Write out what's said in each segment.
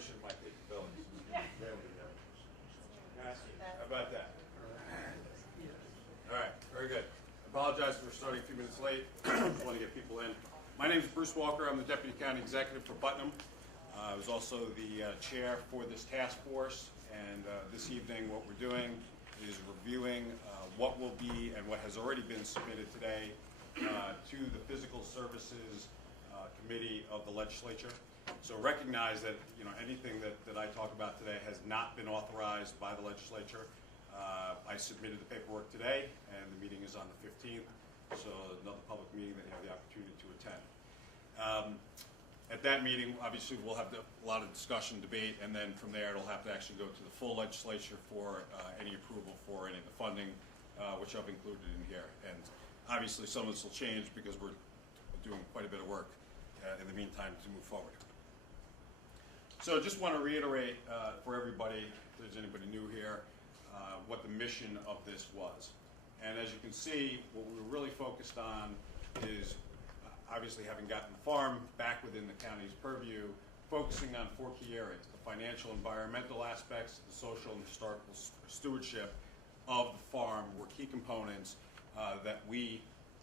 pushing my capabilities. There we go. How about that? All right, very good. I apologize for starting a few minutes late. Just want to get people in. My name is Bruce Walker. I'm the Deputy County Executive for Putnam. I was also the chair for this task force, and this evening what we're doing is reviewing what will be and what has already been submitted today to the Physical Services Committee of the Legislature. So recognize that anything that I talk about today has not been authorized by the legislature. I submitted the paperwork today, and the meeting is on the 15th, so another public meeting that you have the opportunity to attend. At that meeting, obviously, we'll have a lot of discussion, debate, and then from there, it'll have to actually go to the full legislature for any approval for any of the funding, which I've included in here. And obviously, some of this will change because we're doing quite a bit of work in the meantime to move forward. So just want to reiterate for everybody, if there's anybody new here, what the mission of this was. And as you can see, what we were really focused on is obviously having gotten the farm back within the county's purview, focusing on 4 key areas: the financial, environmental aspects, the social and historical stewardship of the farm were key components that we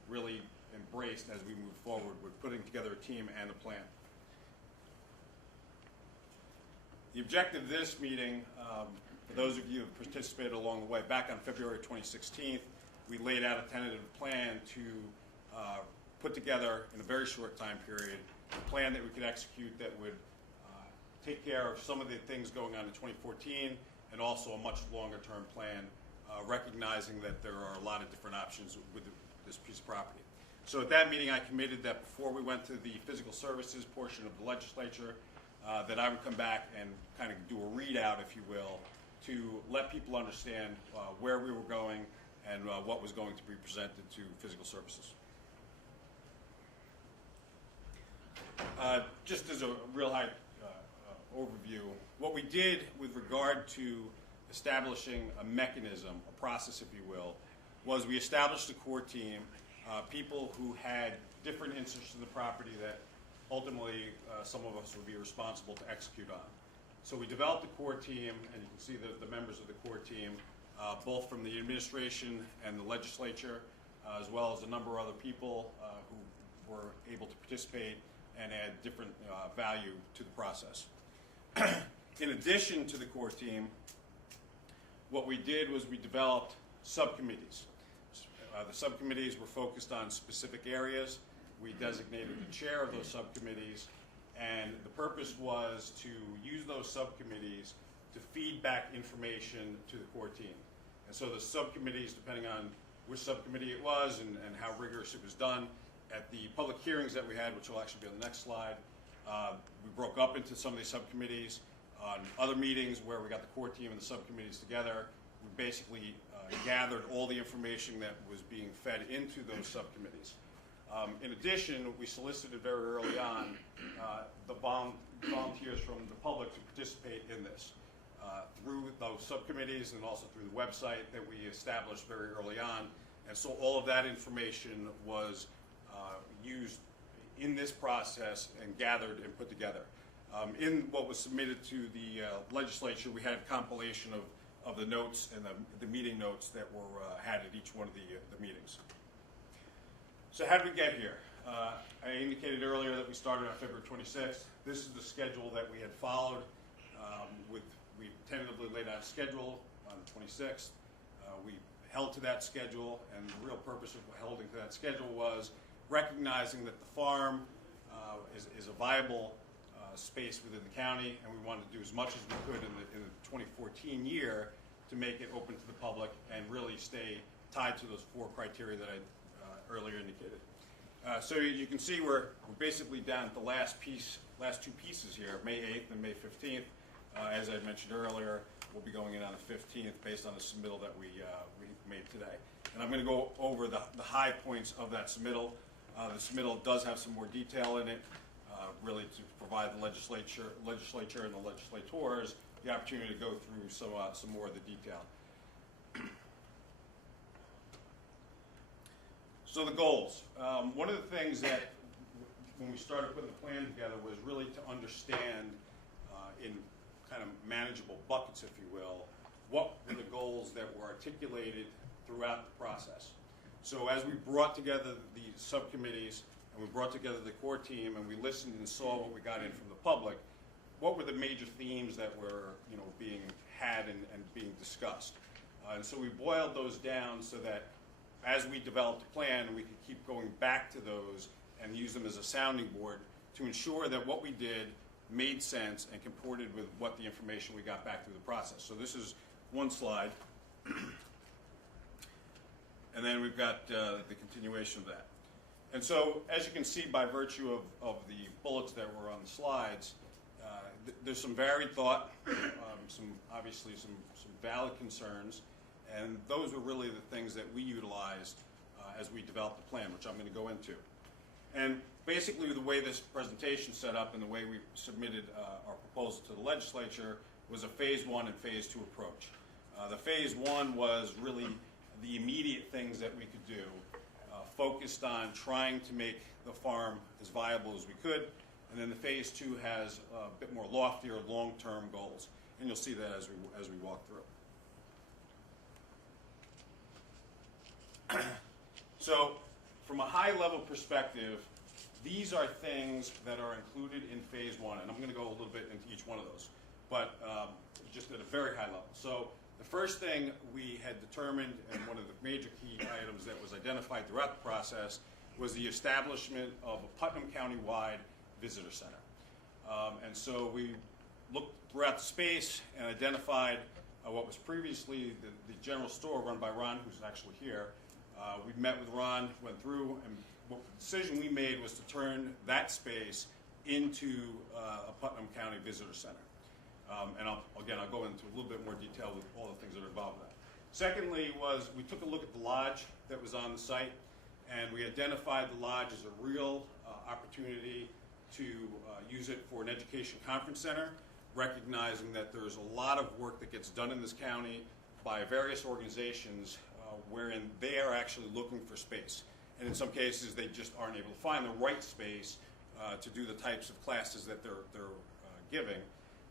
really embraced as we move forward with putting together a team and a plan. The objective of this meeting, for those of you who participated along the way, back on February 2016, we laid out a tentative plan to put together in a very short time period a plan that we could execute that would take care of some of the things going on in 2014 and also a much longer term plan, recognizing that there are a lot of different options with this piece of property. So at that meeting I committed that before we went to the physical services portion of the legislature, that I would come back and kind of do a readout, if you will, to let people understand where we were going and what was going to be presented to physical services. Just as a real high overview, what we did with regard to establishing a mechanism, a process if you will, was we established a core team, people who had different interests in the property that ultimately some of us would be responsible to execute on. So we developed a core team, and you can see the members of the core team, both from the administration and the legislature, as well as a number of other people who were able to participate and add different value to the process. In addition to the core team, what we did was we developed subcommittees. The subcommittees were focused on specific areas. We designated the chair of those subcommittees, and the purpose was to use those subcommittees to feed back information to the core team. And so the subcommittees, depending on which subcommittee it was and how rigorous it was done, at the public hearings that we had, which will actually be on the next slide, we broke up into some of these subcommittees. On other meetings where we got the core team and the subcommittees together, we basically gathered all the information that was being fed into those subcommittees. In addition, we solicited very early on the volunteers from the public to participate in this through those subcommittees and also through the website that we established very early on. And so all of that information was used in this process and gathered and put together. In what was submitted to the legislature, we had a compilation of the notes and the meeting notes that were had at each one of the meetings. So how did we get here? I indicated earlier that we started on February 26th. This is the schedule that we had followed. We tentatively laid out a schedule on the 26th. We held to that schedule, and the real purpose of holding to that schedule was recognizing that the farm is a viable space within the county, and we wanted to do as much as we could in the 2014 year to make it open to the public and really stay tied to those 4 criteria that I earlier indicated. So you can see we're basically down at the last 2 pieces here, May 8th and May 15th. As I mentioned earlier, we'll be going in on the 15th based on the submittal that we made today. And I'm going to go over the high points of that submittal. The submittal does have some more detail in it, really to provide the legislature and the legislators the opportunity to go through some more of the detail. So the goals. One of the things that when we started putting the plan together was really to understand in kind of manageable buckets, if you will, what were the goals that were articulated throughout the process. So as we brought together the subcommittees and we brought together the core team and we listened and saw what we got in from the public, what were the major themes that were being had and being discussed. And so we boiled those down so that as we developed a plan, we could keep going back to those and use them as a sounding board to ensure that what we did made sense and comported with what the information we got back through the process. So this is one slide. And then we've got the continuation of that. And so, as you can see by virtue of the bullets that were on the slides, there's some varied thought, obviously some valid concerns, and those were really the things that we utilized as we developed the plan, which I'm going to go into. And basically the way this presentation set up and the way we submitted our proposal to the legislature was a phase 1 and phase 2 approach. The phase 1 was really the immediate things that we could do, focused on trying to make the farm as viable as we could, and then the phase 2 has a bit more loftier long-term goals, and you'll see that as we walk through. So from a high-level perspective, these are things that are included in phase 1, and I'm going to go a little bit into each one of those, but just at a very high level. So the first thing we had determined, and one of the major key items that was identified throughout the process, was the establishment of a Putnam County-wide visitor center. And so we looked throughout the space and identified what was previously the general store run by Ron, who's actually here. We met with Ron, went through, and the decision we made was to turn that space into a Putnam County visitor center. And I'll go into a little bit more detail with all the things that are involved with that. Secondly was we took a look at the lodge that was on the site, and we identified the lodge as a real opportunity to use it for an education conference center, recognizing that there's a lot of work that gets done in this county by various organizations wherein they are actually looking for space. And in some cases, they just aren't able to find the right space to do the types of classes that they're giving.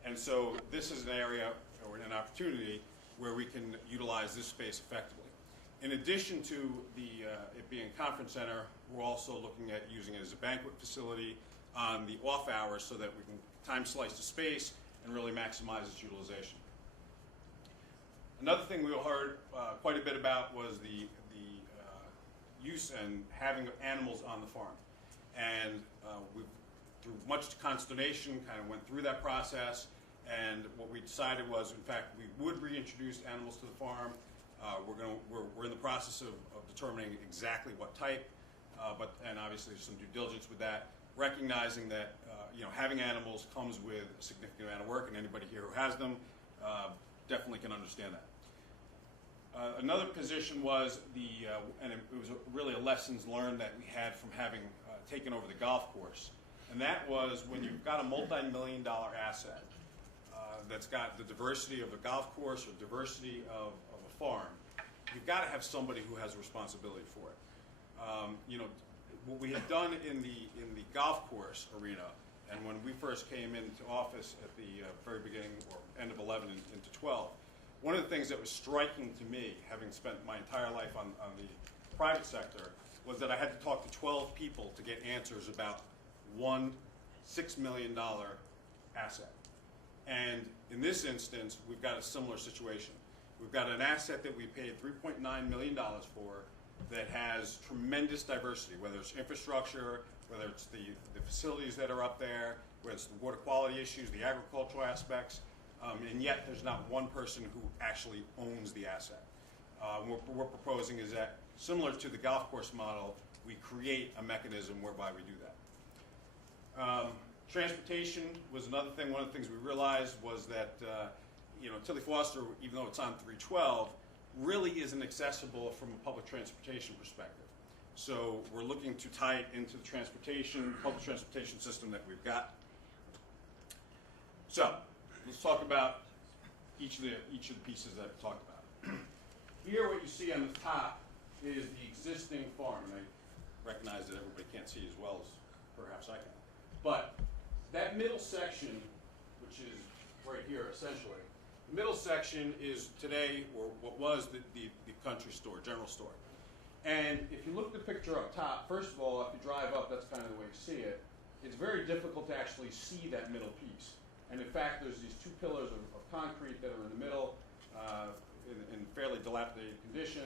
And so this is an area or an opportunity where we can utilize this space effectively. In addition to it being a conference center, we're also looking at using it as a banquet facility on the off hours so that we can time slice the space and really maximize its utilization. Another thing we heard quite a bit about was the use and having animals on the farm. And we, through much consternation, kind of went through that process. And what we decided was, in fact, we would reintroduce animals to the farm. We're in the process of determining exactly what type, and obviously some due diligence with that, recognizing that having animals comes with a significant amount of work, and anybody here who has them definitely can understand that. Another position was and it was really a lessons learned that we had from having taken over the golf course, and that was when you've got a multi-million-dollar asset that's got the diversity of a golf course or diversity of a farm, you've got to have somebody who has a responsibility for it. What we had done in the golf course arena, and when we first came into office at the very beginning or end of 11 into 12, one of the things that was striking to me, having spent my entire life on the private sector, was that I had to talk to 12 people to get answers about one $6 million asset. And in this instance, we've got a similar situation. We've got an asset that we paid $3.9 million for that has tremendous diversity, whether it's infrastructure, whether it's the facilities that are up there, whether it's the water quality issues, the agricultural aspects, and yet there's not one person who actually owns the asset. What we're proposing is that, similar to the golf course model, we create a mechanism whereby we do that. Transportation was another thing. One of the things we realized was that Tilly Foster, even though it's on 312, really isn't accessible from a public transportation perspective. So we're looking to tie it into the public transportation system that we've got. So let's talk about each of the pieces that I've talked about. Here, what you see on the top is the existing farm, and I recognize that everybody can't see as well as perhaps I can. But that middle section, which is here, essentially. The middle section is today, or what was the country store, general store. And if you look at the picture up top, first of all, if you drive up, that's kind of the way you see it. It's very difficult to actually see that middle piece. And in fact, there's these two pillars of concrete that are in the middle in fairly dilapidated condition.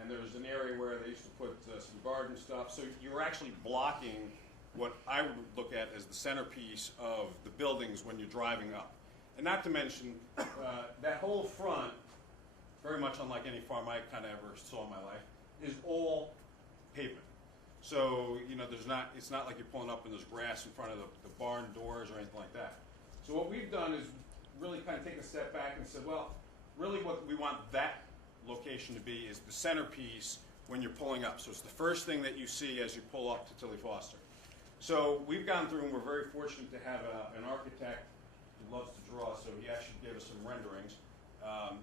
And there's an area where they used to put some garden stuff. So you're actually blocking what I would look at as the centerpiece of the buildings when you're driving up. And not to mention, that whole front, very much unlike any farm I kind of ever saw in my life, is all pavement. So, you know, it's not like you're pulling up and there's grass in front of the barn doors or anything like that. So what we've done is really kind of take a step back and said, well, really what we want that location to be is the centerpiece when you're pulling up. So it's the first thing that you see as you pull up to Tilly Foster. So we've gone through, and we're very fortunate to have an architect who loves to draw, so he actually gave us some renderings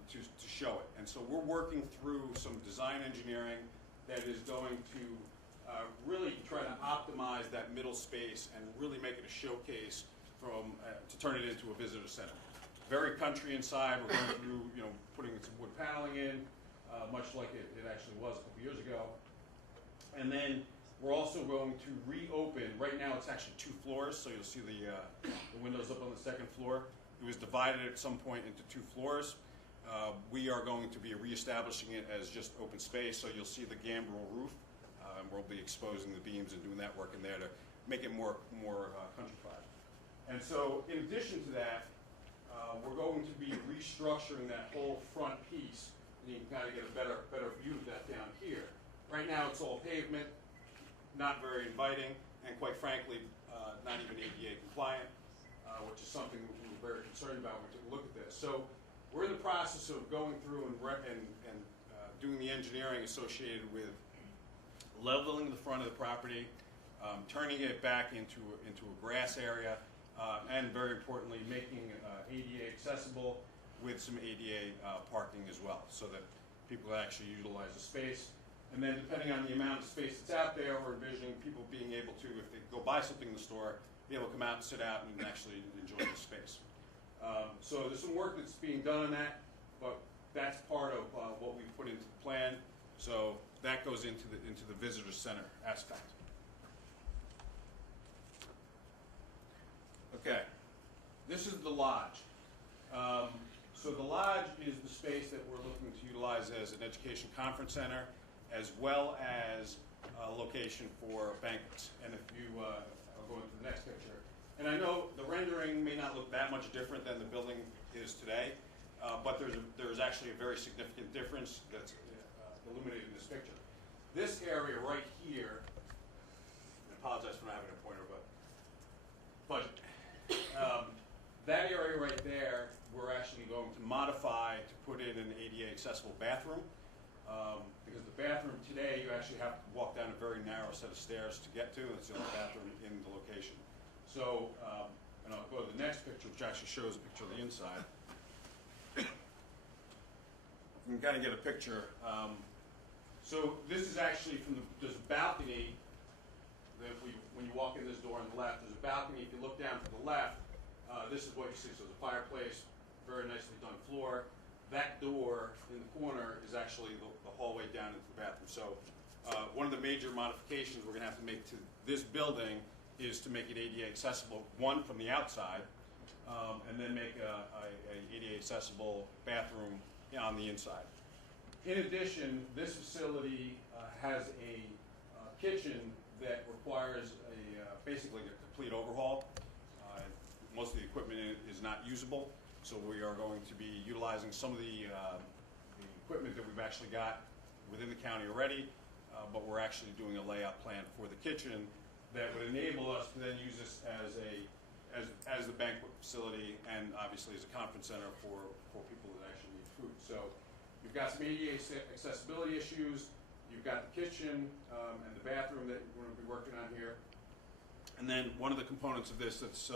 to show it. And so we're working through some design engineering that is going to really try to optimize that middle space and really make it a showcase to turn it into a visitor center. Very country inside. We're going through, you know, putting some wood paneling in, much like it actually was a couple years ago. And then we're also going to reopen. Right now it's actually 2 floors, so you'll see the windows up on the 2nd floor. It was divided at some point into 2 floors. We are going to be reestablishing it as just open space, so you'll see the gambrel roof, and we'll be exposing the beams and doing that work in there to make it more countrified. And so in addition to that, we're going to be restructuring that whole front piece, and you can kind of get a better view of that down here. Right now it's all pavement, not very inviting, and quite frankly, not even ADA compliant, which is something we were very concerned about when we took a look at this. So we're in the process of going through and doing the engineering associated with leveling the front of the property, turning it back into a grass area, and very importantly, making ADA accessible with some ADA parking as well, so that people actually utilize the space. And then depending on the amount of space that's out there, we're envisioning people being able to, if they go buy something in the store, be able to come out and sit out and actually enjoy the space. So there's some work that's being done on that, but that's part of what we've put into the plan. So that goes into the visitor center aspect. Okay, this is the lodge. So the lodge is the space that we're looking to utilize as an education conference center, as well as a location for banquets. And if you, I'll go into the next picture. And I know the rendering may not look that much different than the building is today, but there's actually a very significant difference that's illuminated in this picture. This area right here, I apologize for not having a pointer, but budget. That area right there, we're actually going to modify to put in an ADA accessible bathroom. Because the bathroom today, you actually have to walk down a very narrow set of stairs to get to. That's the only bathroom in the location. So, and I'll go to the next picture, which actually shows a picture of the inside. You can kind of get a picture. So this is actually from there's a balcony that when you walk in this door on the left, there's a balcony. If you look down to the left, this is what you see. So there's a fireplace, very nicely done floor. That door in the corner is actually the hallway down into the bathroom. So one of the major modifications we're going to have to make to this building is to make it ADA accessible, one, from the outside, and then make a ADA accessible bathroom on the inside. In addition, this facility has a kitchen that requires basically a complete overhaul. Most of the equipment in it is not usable. So we are going to be utilizing some of the equipment that we've actually got within the county already, but we're actually doing a layout plan for the kitchen that would enable us to then use this as the banquet facility and obviously as a conference center for people that actually need food. So you've got some ADA accessibility issues, you've got the kitchen and the bathroom that we're going to be working on here. And then one of the components of this that's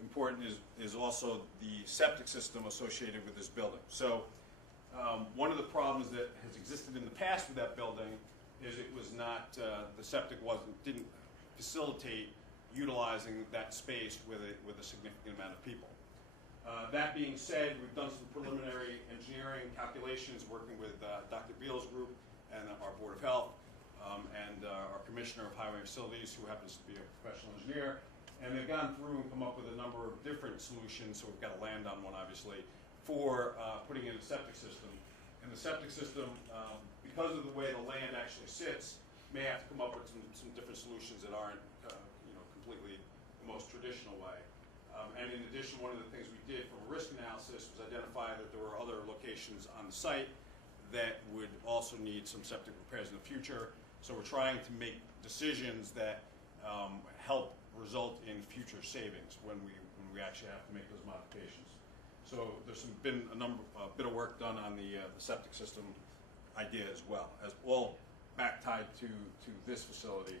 important is also the septic system associated with this building. So one of the problems that has existed in the past with that building is it was not, the septic didn't facilitate utilizing that space with a significant amount of people. That being said, we've done some preliminary engineering calculations working with Dr. Beal's group and our Board of Health and our Commissioner of Highway Facilities, who happens to be a professional engineer. And they've gone through and come up with a number of different solutions, so we've got to land on one, obviously, for putting in a septic system. And the septic system, because of the way the land actually sits, may have to come up with some different solutions that aren't completely the most traditional way. And in addition, one of the things we did from a risk analysis was identify that there were other locations on the site that would also need some septic repairs in the future. So we're trying to make decisions that help result in future savings when we actually have to make those modifications. So there's been a bit of work done on the septic system idea as well, as all back tied to this facility,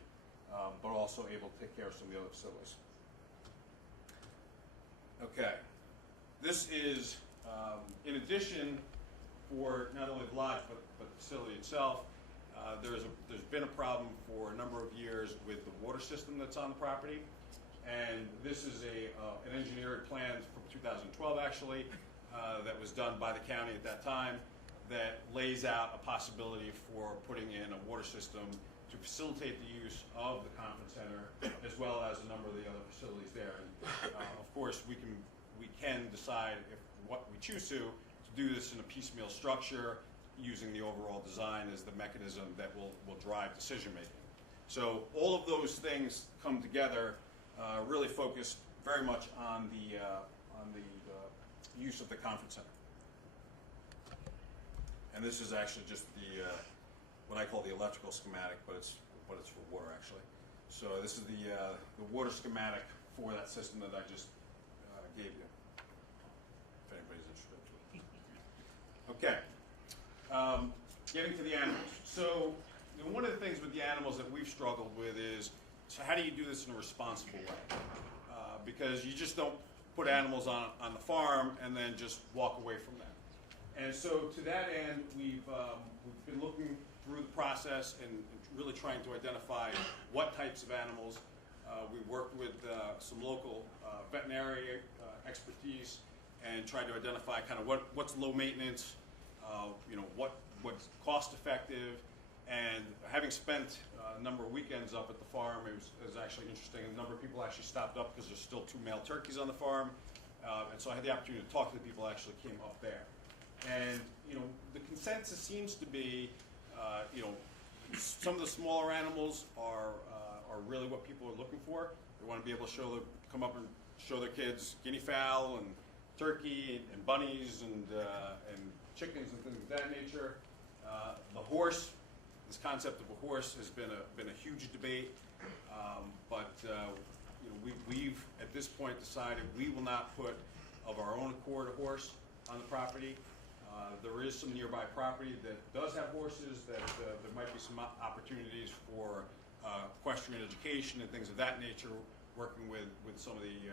but also able to take care of some of the other facilities. Okay, this is in addition for not only the lodge but the facility itself. There's been a problem for a number of years with the water system that's on the property, and this is an engineered plan from 2012 actually that was done by the county at that time that lays out a possibility for putting in a water system to facilitate the use of the conference center as well as a number of the other facilities there. And of course we can decide if what we choose to do this in a piecemeal structure, using the overall design as the mechanism that will drive decision making. So all of those things come together, really focused very much on the use of the conference center. And this is actually just the what I call the electrical schematic, but it's for water actually. So this is the water schematic for that system that I just gave you, if anybody's interested. Okay. Getting to the animals. So one of the things with the animals that we've struggled with is, so how do you do this in a responsible way? Because you just don't put animals on the farm and then just walk away from them. And so to that end, we've been looking through the process and really trying to identify what types of animals. We worked with some local veterinary expertise and tried to identify kind of what's low maintenance, what's cost effective, and having spent a number of weekends up at the farm, it was actually interesting. A number of people actually stopped up because there's still 2 male turkeys on the farm, and so I had the opportunity to talk to the people that actually came up there. And the consensus seems to be, some of the smaller animals are really what people are looking for. They want to be able to come up and show their kids guinea fowl and turkey and bunnies and chickens and things of that nature. The horse, this concept of a horse has been a huge debate, but we've at this point decided we will not put of our own accord a horse on the property. There is some nearby property that does have horses that there might be some opportunities for equestrian education and things of that nature, working with some of the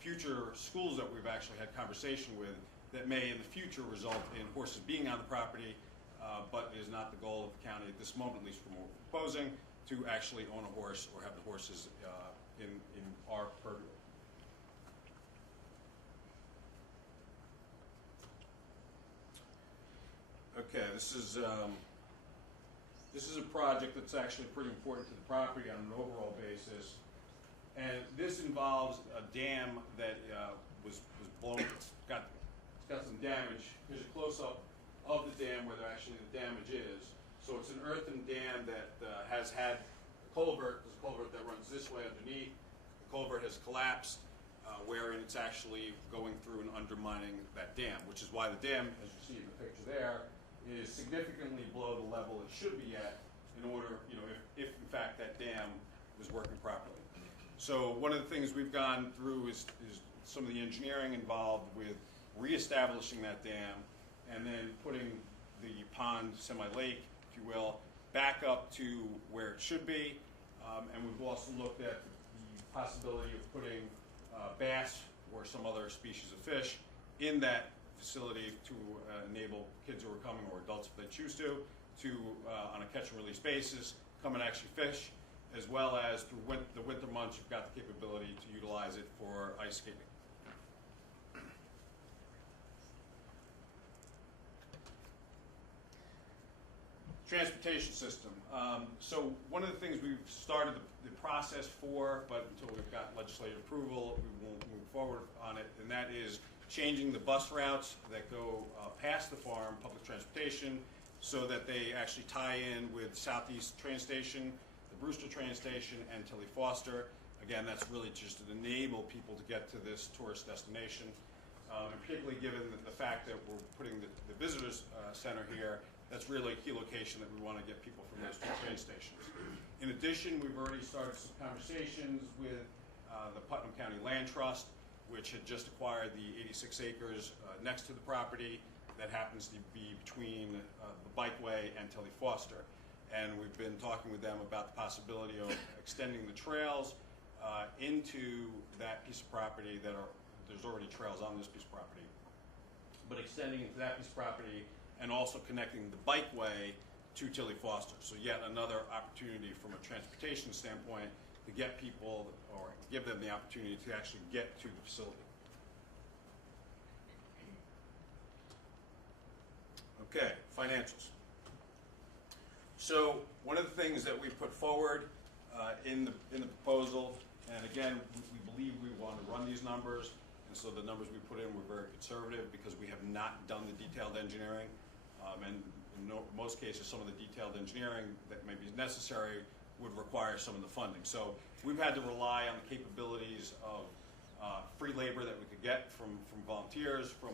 future schools that we've actually had conversation with that may in the future result in horses being on the property, but it is not the goal of the county at this moment, at least from what we're proposing, to actually own a horse or have the horses in our purview. Okay, this is a project that's actually pretty important to the property on an overall basis, and this involves a dam that was blown. It's got some damage. Here's a close-up of the dam where actually the damage is. So it's an earthen dam that has had a culvert. There's a culvert that runs this way underneath. The culvert has collapsed, wherein it's actually going through and undermining that dam, which is why the dam, as you see in the picture there, is significantly below the level it should be at in order, if in fact that dam was working properly. So one of the things we've gone through is some of the engineering involved with reestablishing that dam and then putting the pond, semi-lake, if you will, back up to where it should be. And we've also looked at the possibility of putting bass or some other species of fish in that facility to enable kids who are coming, or adults if they choose to on a catch and release basis, come and actually fish, as well as through the winter months, you've got the capability to utilize it for ice skating. Transportation system. So one of the things we've started the process for, but until we've got legislative approval, we won't move forward on it, and that is changing the bus routes that go past the farm, public transportation, so that they actually tie in with Southeast train station, the Brewster train station, and Tilly Foster. Again, that's really just to enable people to get to this tourist destination. And particularly given the fact that we're putting the visitors center here, that's really a key location that we want to get people from those two train stations. In addition, we've already started some conversations with the Putnam County Land Trust, which had just acquired the 86 acres next to the property that happens to be between the Bikeway and Tilly Foster. And we've been talking with them about the possibility of extending the trails into that piece of property there's already trails on this piece of property, but extending into that piece of property and also connecting the Bikeway to Tilly Foster. So yet another opportunity from a transportation standpoint to get people, or give them the opportunity to actually get to the facility. Okay, financials. So one of the things that we put forward in the proposal, and again, we believe we want to run these numbers, and so the numbers we put in were very conservative because we have not done the detailed engineering, and in most cases, some of the detailed engineering that may be necessary would require some of the funding. So we've had to rely on the capabilities of free labor that we could get from volunteers, from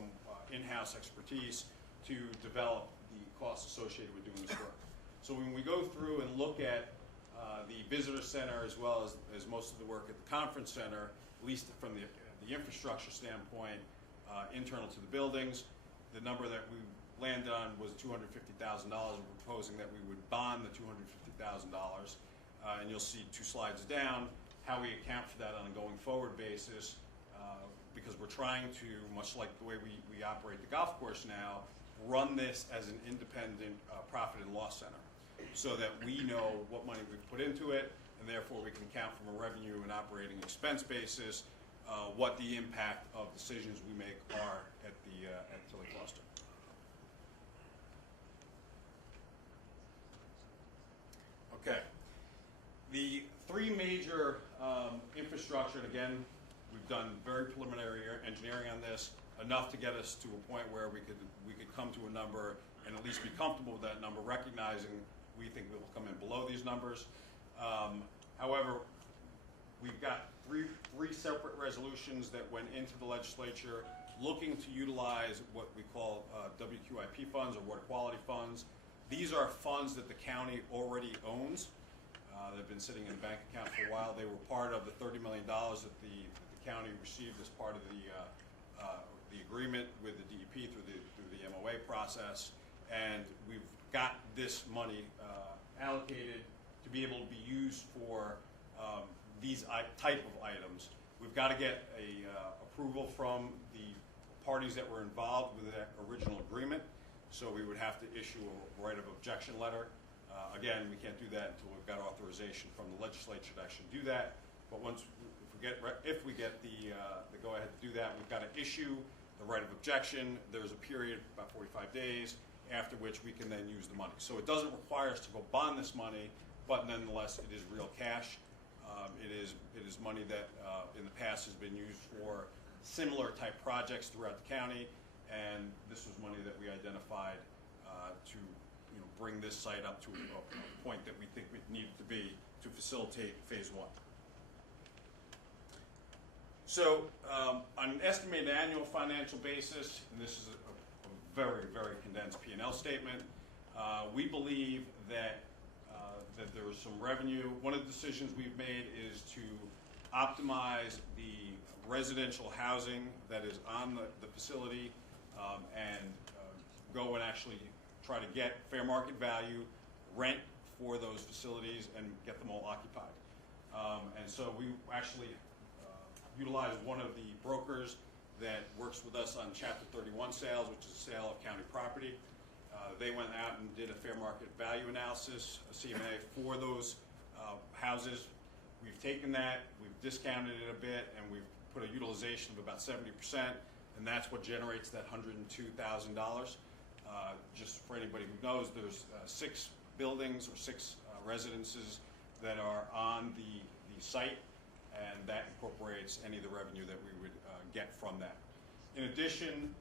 in-house expertise to develop the costs associated with doing this work. So when we go through and look at the visitor center as well as most of the work at the conference center, at least from the infrastructure standpoint, internal to the buildings, the number that we landed on was $250,000. We're proposing that we would bond the $250,000, and you'll see 2 slides down how we account for that on a going forward basis, because we're trying to, much like the way we operate the golf course now, run this as an independent profit and loss center, so that we know what money we've put into it, and therefore we can count from a revenue and operating expense basis what the impact of decisions we make are at Tilly Foster. Okay. The 3 major infrastructure, and again, we've done very preliminary engineering on this, enough to get us to a point where we could come to a number and at least be comfortable with that number, recognizing we think we will come in below these numbers. However, we've got three separate resolutions that went into the legislature looking to utilize what we call WQIP funds, or water quality funds. These are funds that the county already owns. They've been sitting in a bank account for a while. They were part of the $30 million that the county received as part of the agreement with the DEP through the MOA process, and we've got this money allocated to be able to be used for these type of items. We've got to get a approval from the parties that were involved with that original agreement, so we would have to issue a right of objection letter. Again, we can't do that until we've got authorization from the legislature to actually do that. But if we get the go-ahead to do that, we've got to issue the right of objection. There's a period, about 45 days, after which we can then use the money. So it doesn't require us to go bond this money, but nonetheless, it is real cash. It is money that in the past has been used for similar type projects throughout the county, and this was money that we identified to bring this site up to a point that we think it needed to be to facilitate phase 1. So on an estimated annual financial basis, and this is a very, very condensed P&L statement, we believe that there is some revenue. One of the decisions we've made is to optimize the residential housing that is on the facility and go and actually try to get fair market value rent for those facilities and get them all occupied. And so we actually utilized one of the brokers that works with us on Chapter 31 sales, which is a sale of county property. They went out and did a fair market value analysis, a CMA, for those houses. We've taken that, we've discounted it a bit, and we've put a utilization of about 70%, and that's what generates that $102,000. Just for anybody who knows, there's 6 buildings or 6 residences that are on the site, and that incorporates any of the revenue that we would get from that. In addition,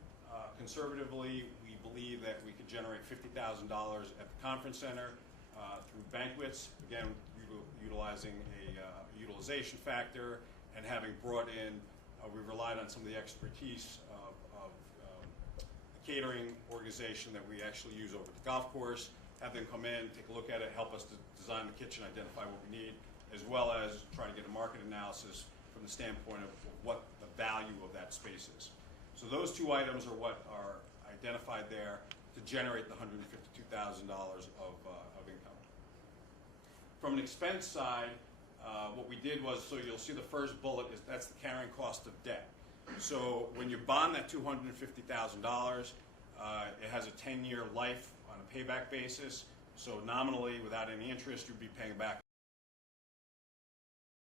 conservatively, we believe that we could generate $50,000 at the conference center through banquets, again, utilizing a utilization factor, and having brought in, we relied on some of the expertise of the catering organization that we actually use over at the golf course, have them come in, take a look at it, help us to design the kitchen, identify what we need, as well as try to get a market analysis from the standpoint of what the value of that space is. So those 2 items are what are identified there to generate the $152,000 of income. From an expense side, what we did was, so you'll see the first bullet is that's the carrying cost of debt. So when you bond that $250,000, it has a 10-year life on a payback basis. So nominally, without any interest, you'd be paying back